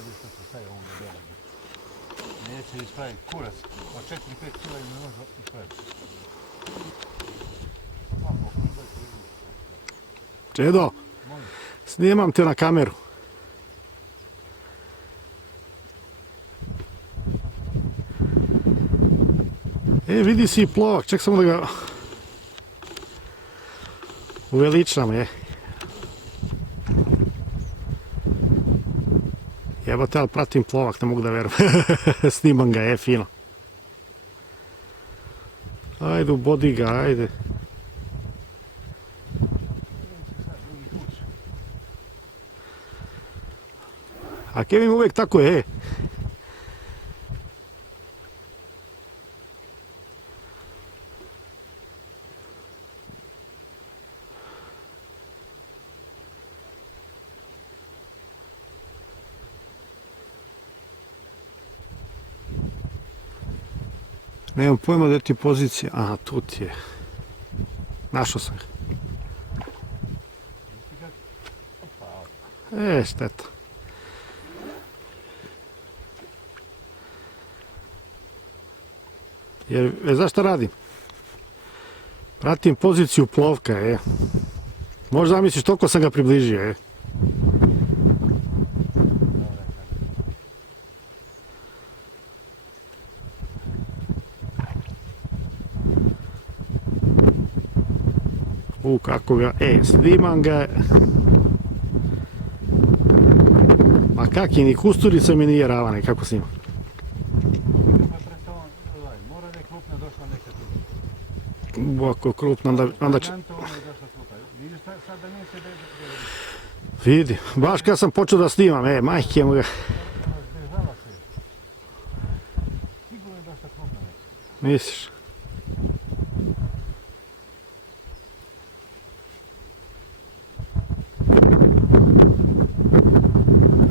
radi što se staje ovoga dela. Neće ispraviti kurac, od 4-5 kila im ne može ispraviti. Čedo, snimam te na kameru. Vidi si i plovak, ček samo da ga uveličam, Jebate, ali pratim plovak, ne mogu da verujem. Snimam ga, fino. Ajde, ubodi ga, ajde. A Kevin uvijek tako je, Nemam pojma da ti je pozicija. Aha, tu ti je. Našao sam ga. Šteta. Jer, znaš šta radim? Pratim poziciju plovka, Možda zamisliš, toliko sam ga približio, Kako ga, snimam ga. Ma kak je, ni Kusturica mi nije ravana, kako snimam? Mora da je krupna došla neka tu. Ako krupna, onda će... Vidiš sad da nije se Vidi, baš kad sam počeo da snimam, majke mu ga. Zbežala se. Sigurno je došla krupna neka. Misliš?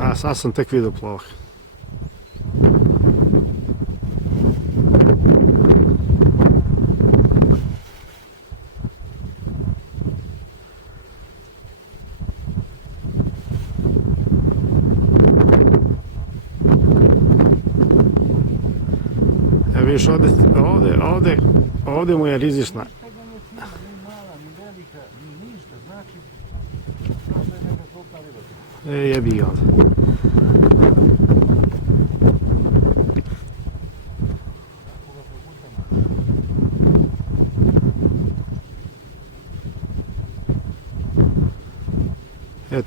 A, sad sam tek vidio plovak. Vidiš, ovdje mu je rizična. Ni mala, ni velika, ni ništa, znači da je neka krupna riba. Jebi ga onda.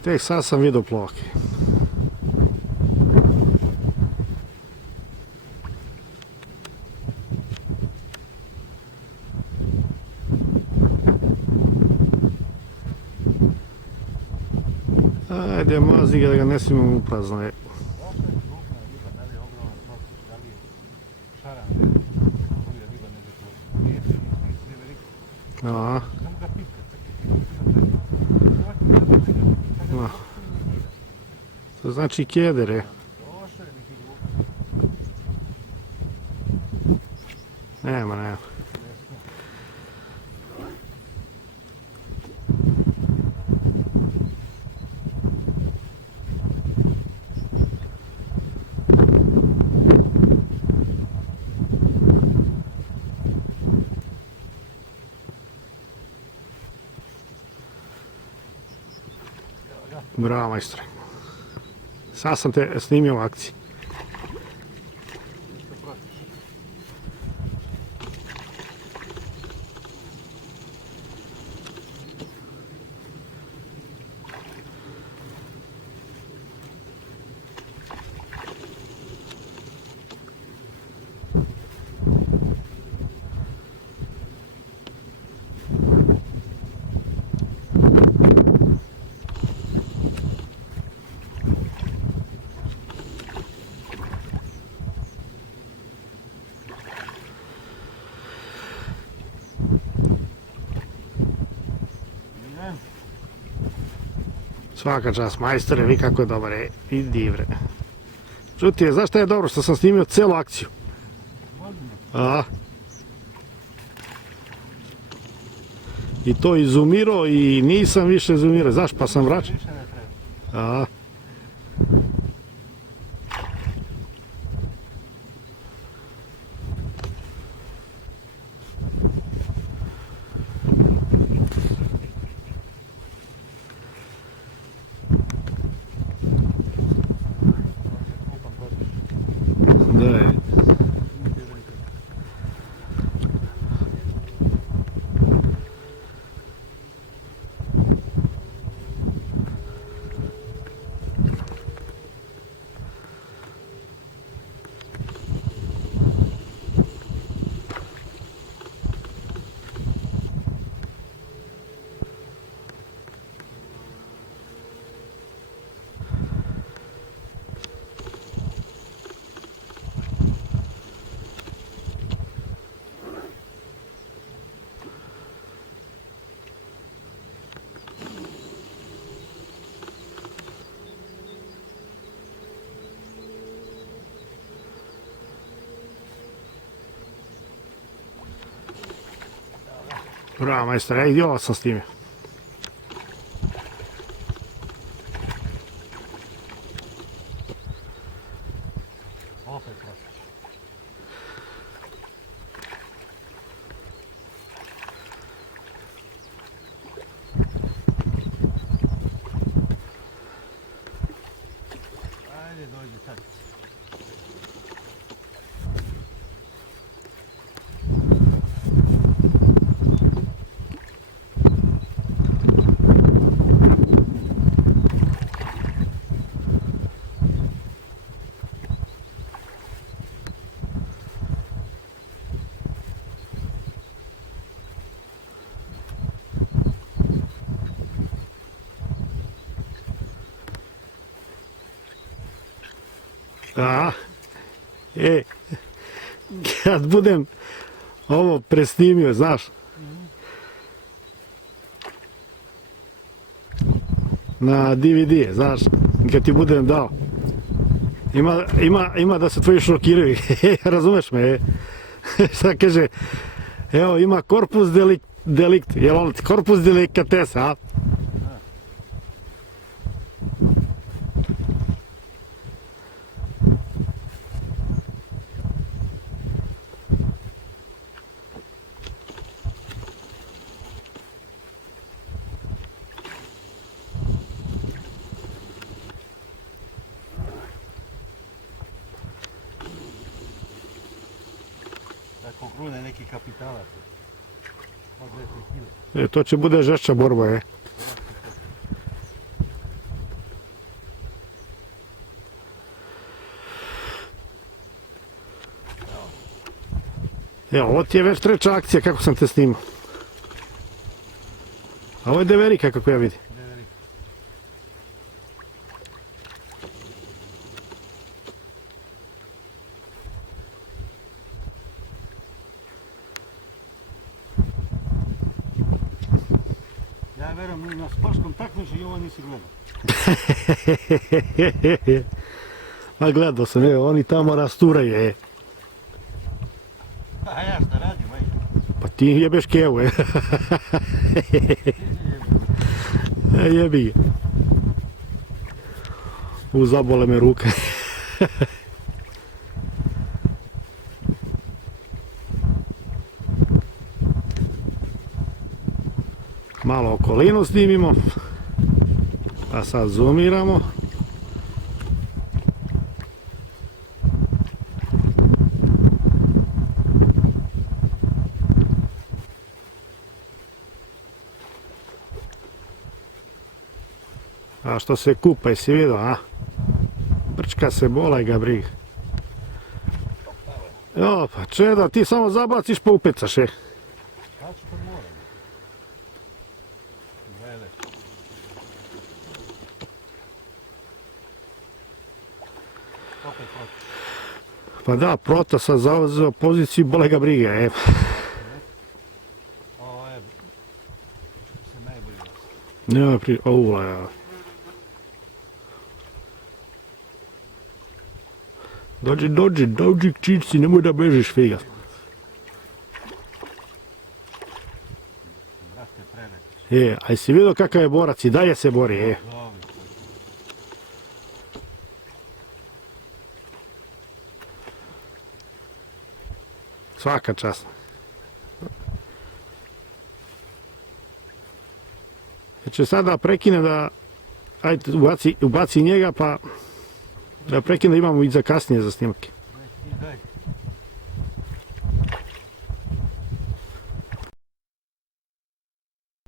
Tek sad sam vidio plovak. Ajde, mazi ga da ga ne smijemo uprazno. Došla je krupna riba, da li je ogroman prostor, da li je šaran bolja riba nego to. Nije velika. Aha. Samo ga pitka. To znači keder, Došla je neki glupna. Nema. Bravo, majstore. Sad sam te snimio u akciji. Svaka čast, majstore, vi kako je dobar, idi bre. Čuti, znaš šta je dobro, što sam snimio celu akciju? A? I to izumirao i nisam više izumirao, znaš, pa sam vraćao. A? Bravo, majstore, i ovo sam snimio. Opet protiv. Ajde, dođi sad. A, kad budem ovo presnimio, znaš, na DVD, znaš, kad ti budem dao, ima da se tvoji šokiraju, razumeš me, šta kaže, evo ima korpus delikt, jel on korpus delikatesa, a? Tako grune neki kapitalac. Od 2-3 kile. To će bude žešća borba, Evo, ovo ti je već treća akcija kako sam te snimao. A ovo je deverika kako ja vidim. Deverik. Ja verujem na sportskom takmičenju i ovo nisi gledao. Ma gledao sam, evo, oni tamo rasturaju, A ja šta radim, majke? Pa ti jebeš kevu, Jebi ga. Zabole me ruke. Malo okolinu snimimo. Pa sad zoomiramo. A što se kupa, jesi vidio, a? Brčka se, bolaj ga briga. Jo, pa čeda, ti samo zabaciš pa upecaš, Sad što moram. Vele. Opet protiv. Pa da, Prota sad zauzeo poziciju, bolaj ga briga, Ovo je se najbolje. Nema ovula, ja. Dođi, čici, nemoj da bežiš, figa. Brate, preletiš. A jesi vidio kakav je borac i dalje se bori, Dobro. Svaka čast. Znači sada prekine da, ajde ubaci njega pa da prekine da imamo i za kasnije za snimke.